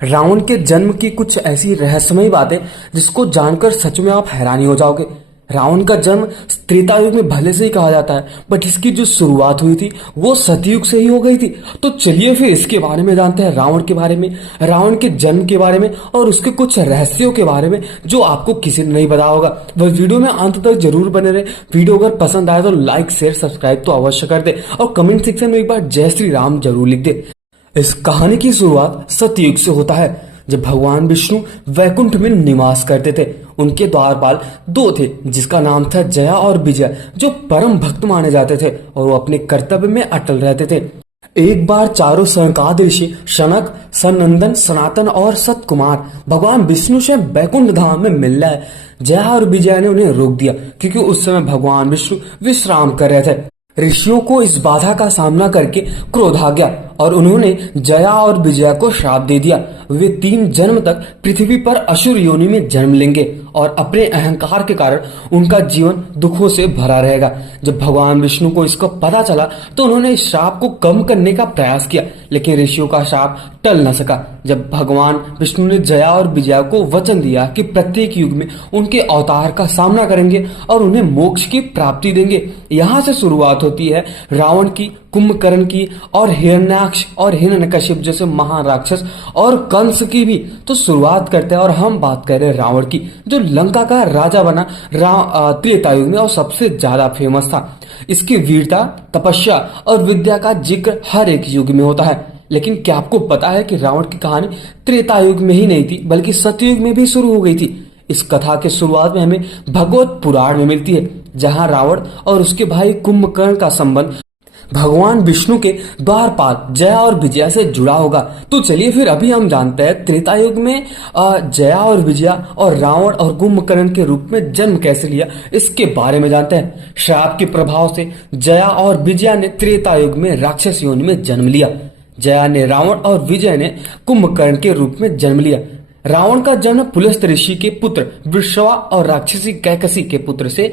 रावण के जन्म की कुछ ऐसी रहस्यमयी बातें जिसको जानकर सच में आप हैरानी हो जाओगे। रावण का जन्म त्रेता युग में भले से ही कहा जाता है, बट इसकी जो शुरुआत हुई थी वो सतयुग से ही हो गई थी। तो चलिए फिर इसके बारे में जानते हैं, रावण के बारे में, रावण के जन्म के बारे में और उसके कुछ रहस्यों के बारे में जो आपको किसी ने नहीं बताया होगा। वह वीडियो में अंत तक जरूर बने रहे। वीडियो अगर पसंद आए तो लाइक शेयर सब्सक्राइब तो अवश्य कर दे और कमेंट सेक्शन में एक बार जय श्री राम जरूर लिख दे। इस कहानी की शुरुआत सतयुग से होता है, जब भगवान विष्णु वैकुंठ में निवास करते थे। उनके द्वारपाल दो थे, जिसका नाम था जया और विजय, जो परम भक्त माने जाते थे और वो अपने कर्तव्य में अटल रहते थे। एक बार चारों सनकादिक ऋषि शनक, सनंदन, सनातन और सतकुमार भगवान विष्णु से वैकुंठ धाम में मिल रहे। जया और विजय ने उन्हें रोक दिया क्योंकि उस समय भगवान विष्णु विश्राम कर रहे थे। ऋषियों को इस बाधा का सामना करके क्रोध आ गया और उन्होंने जया और विजया को श्राप दे दिया। वे 3 जन्म तक पृथ्वी पर असुर योनि में जन्म लेंगे और अपने अहंकार के कारण उनका जीवन दुखों से भरा रहेगा। जब भगवान विष्णु को इसका पता चला तो उन्होंने इस श्राप को कम करने का प्रयास किया, लेकिन ऋषियों का श्राप टल न सका। जब भगवान विष्णु ने जया और विजया को वचन दिया कि प्रत्येक युग में उनके अवतार का सामना करेंगे और उन्हें मोक्ष की प्राप्ति देंगे, यहाँ से शुरुआत होती है रावण की, कुंभकर्ण की और हिरण्याक्ष और हिरण्यकशिप जैसे महान राक्षस और कंस की भी। तो शुरुआत करते हैं और हम बात कर रहे हैं रावण की, जो लंका का राजा बना त्रेता युग में और सबसे ज्यादा फेमस था। इसकी वीरता, तपस्या और विद्या का जिक्र हर एक युग में होता है। लेकिन क्या आपको पता है कि रावण की कहानी त्रेता युग में ही नहीं थी, बल्कि सतयुग में भी शुरू हो गई थी। इस कथा के शुरुआत में हमें भगवत पुराण में मिलती है, जहां रावण और उसके भाई कुंभकर्ण का संबंध भगवान विष्णु के द्वारपाल जया और विजया से जुड़ा होगा। तो चलिए फिर अभी हम जानते हैं त्रेता युग में जया और विजया और रावण और कुंभकर्ण के रूप में जन्म कैसे लिया, इसके बारे में जानते हैं। श्राप के प्रभाव से जया और विजया ने त्रेता युग में राक्षस योनि में जन्म लिया। जया ने रावण और विजय ने कुंभकर्ण के रूप में जन्म लिया। रावण का जन्म पुलस्त ऋषि के पुत्र वृषवा और राक्षसी कैकसी के पुत्र से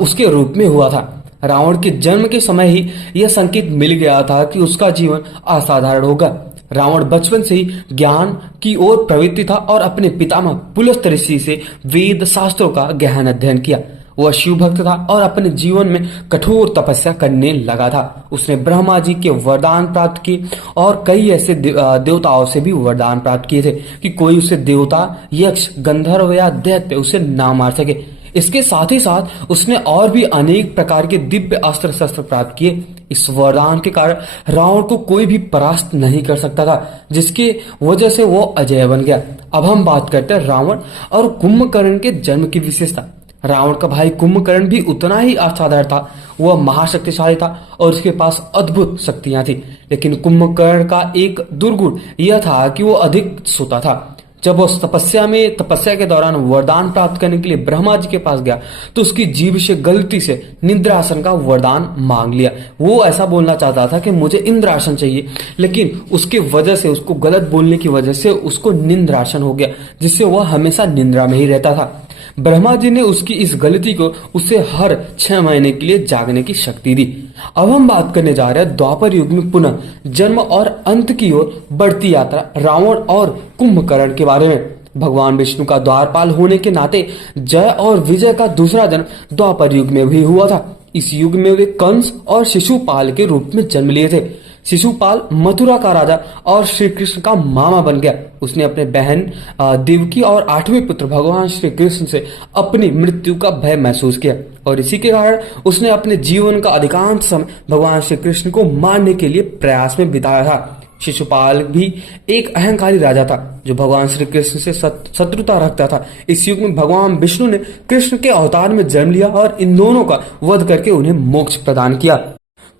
उसके रूप में हुआ था। रावण के जन्म के समय ही यह संकेत मिल गया था कि उसका जीवन असाधारण होगा। रावण बचपन से ही ज्ञान की ओर प्रवृत्ति था और अपने पितामह पुलस्त ऋषि से वेद शास्त्रों का गहन अध्ययन किया। वह शिव भक्त था और अपने जीवन में कठोर तपस्या करने लगा था। उसने ब्रह्मा जी के वरदान प्राप्त किए और कई ऐसे देवताओं से भी वरदान प्राप्त किए थे कि कोई उसे देवता, यक्ष, गंधर्व या दैत्य उसे ना मार सके। इसके साथ ही साथ उसने और भी अनेक प्रकार के दिव्य अस्त्र शस्त्र प्राप्त किए। इस वरदान के कारण रावण को कोई भी परास्त नहीं कर सकता था, जिसके वजह से वो अजय बन गया। अब हम बात करते हैं रावण और कुंभकर्ण के जन्म की विशेषता। रावण का भाई कुंभकर्ण भी उतना ही असाधारण था। वह महाशक्तिशाली था और उसके पास अद्भुत शक्तियां थी, लेकिन कुंभकर्ण का एक दुर्गुण यह था कि वो अधिक सोता था। जब वो तपस्या के दौरान वरदान प्राप्त करने के लिए ब्रह्मा जी के पास गया तो उसकी जीभ से गलती से निद्रासन का वरदान मांग लिया। वो ऐसा बोलना चाहता था कि मुझे इंद्रासन चाहिए, लेकिन उसके वजह से, उसको गलत बोलने की वजह से उसको निंद्रासन हो गया, जिससे वह हमेशा निंद्रा में ही रहता था। ब्रह्मा जी ने उसकी इस गलती को उसे हर 6 महीने के लिए जागने की शक्ति दी। अब हम बात करने जा रहे हैं द्वापर युग में पुनः जन्म और अंत की ओर बढ़ती यात्रा रावण और कुंभकर्ण के बारे में। भगवान विष्णु का द्वारपाल होने के नाते जय और विजय का दूसरा जन्म द्वापर युग में भी हुआ था। इस युग में वे कंस और शिशुपाल के रूप में जन्म लिए थे। शिशुपाल मथुरा का राजा और श्री कृष्ण का मामा बन गया। उसने अपने बहन देवकी और 8वें पुत्र भगवान श्री कृष्ण से अपनी मृत्यु का भय महसूस किया और इसी के कारण उसने अपने जीवन का अधिकांश समय भगवान श्री कृष्ण को मारने के लिए प्रयास में बिताया था। शिशुपाल भी एक अहंकारी राजा था जो भगवान श्री कृष्ण से शत्रुता रखता था। इस युग में भगवान विष्णु ने कृष्ण के अवतार में जन्म लिया और इन दोनों का वध करके उन्हें मोक्ष प्रदान किया।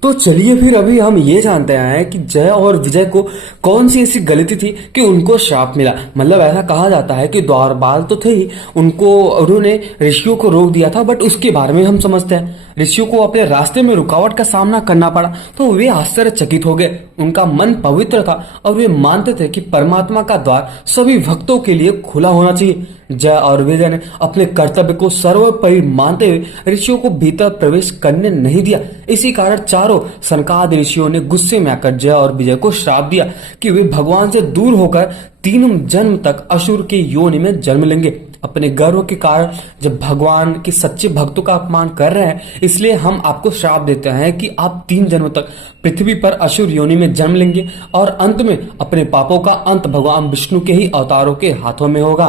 तो चलिए फिर अभी हम ये जानते हैं कि जय और विजय को कौन सी ऐसी गलती थी कि उनको श्राप मिला। मतलब ऐसा कहा जाता है कि द्वारपाल तो थे ही, उन्होंने ऋषियों को रोक दिया था, बट उसके बारे में हम समझते हैं। ऋषियों को अपने रास्ते में रुकावट का सामना करना पड़ा तो वे आश्चर्यचकित हो गए। उनका मन पवित्र था और वे मानते थे कि परमात्मा का द्वार सभी भक्तों के लिए खुला होना चाहिए। जय और विजय ने अपने कर्तव्य को सर्वोपरि मानते हुए ऋषियों को भीतर प्रवेश करने नहीं दिया। इसी कारण चारों सनकादि ऋषियों ने गुस्से में आकर जय और विजय को श्राप दिया कि वे भगवान से दूर होकर 3 जन्म तक असुर के योनि में जन्म लेंगे। अपने गर्व के कारण जब भगवान के सच्चे भक्तों का अपमान कर रहे हैं, इसलिए हम आपको श्राप देते हैं कि आप 3 जन्म तक पृथ्वी पर असुर योनि में जन्म लेंगे और अंत में अपने पापों का अंत भगवान विष्णु के ही अवतारों के हाथों में होगा।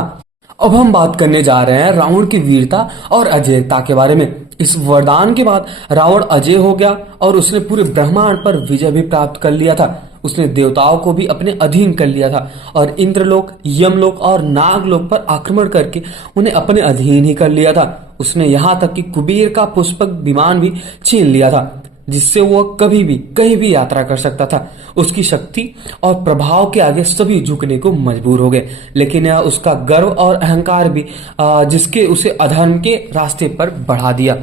अब हम बात करने जा रहे हैं रावण की वीरता और अजेयता के बारे में। इस वरदान के बाद रावण अजेय हो गया और उसने पूरे ब्रह्मांड पर विजय भी प्राप्त कर लिया था। उसने देवताओं को भी अपने अधीन कर लिया था और इंद्रलोक, यमलोक और नागलोक पर आक्रमण करके उन्हें अपने अधीन ही कर लिया था। उसने यहाँ तक कि कुबेर का पुष्पक विमान भी छीन लिया था, जिससे वह कभी भी कहीं भी यात्रा कर सकता था। उसकी शक्ति और प्रभाव के आगे सभी झुकने को मजबूर हो गए, लेकिन यह उसका गर्व और अहंकार भी जिसके उसे अधर्म के रास्ते पर बढ़ा दिया।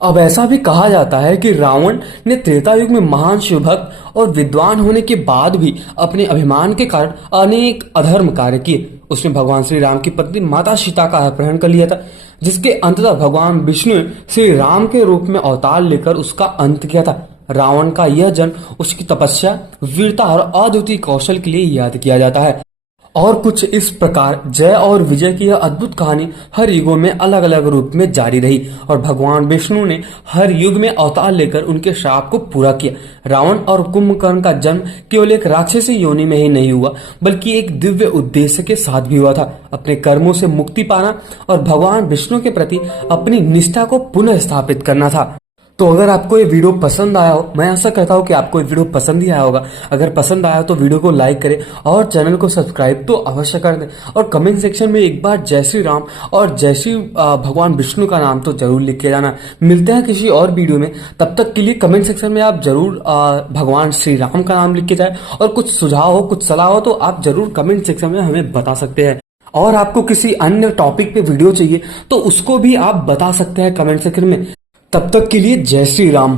अब ऐसा भी कहा जाता है कि रावण ने त्रेता युग में महान शिवभक्त और विद्वान होने के बाद भी अपने अभिमान के कारण अनेक अधर्म कार्य किए। उसने भगवान श्री राम की पत्नी माता सीता का अपहरण कर लिया था, जिसके अंततः भगवान विष्णु ने श्री राम के रूप में अवतार लेकर उसका अंत किया था। रावण का यह जन्म उसकी तपस्या, वीरता और अद्वितीय कौशल के लिए याद किया जाता है। और कुछ इस प्रकार जय और विजय की यह अद्भुत कहानी हर युगों में अलग अलग रूप में जारी रही और भगवान विष्णु ने हर युग में अवतार लेकर उनके श्राप को पूरा किया। रावण और कुंभकर्ण का जन्म केवल एक राक्षसी योनि में ही नहीं हुआ, बल्कि एक दिव्य उद्देश्य के साथ भी हुआ था, अपने कर्मों से मुक्ति पाना और भगवान विष्णु के प्रति अपनी निष्ठा को पुनः स्थापित करना था। तो अगर आपको ये वीडियो पसंद आया हो, मैं आशा करता हूँ कि आपको ये वीडियो पसंद ही आया होगा। अगर पसंद आया तो वीडियो को लाइक करें और चैनल को सब्सक्राइब तो अवश्य कर दें और कमेंट सेक्शन में एक बार जय श्री राम और जय श्री भगवान विष्णु का नाम तो जरूर लिख के जाना। मिलते हैं किसी और वीडियो में, तब तक के लिए कमेंट सेक्शन में आप जरूर भगवान श्री राम का नाम लिख के जाए और कुछ सुझाव हो, कुछ सलाह हो तो आप जरूर कमेंट सेक्शन में हमें बता सकते हैं। और आपको किसी अन्य टॉपिक पे वीडियो चाहिए तो उसको भी आप बता सकते हैं कमेंट सेक्शन में। तब तक के लिए जय श्री राम।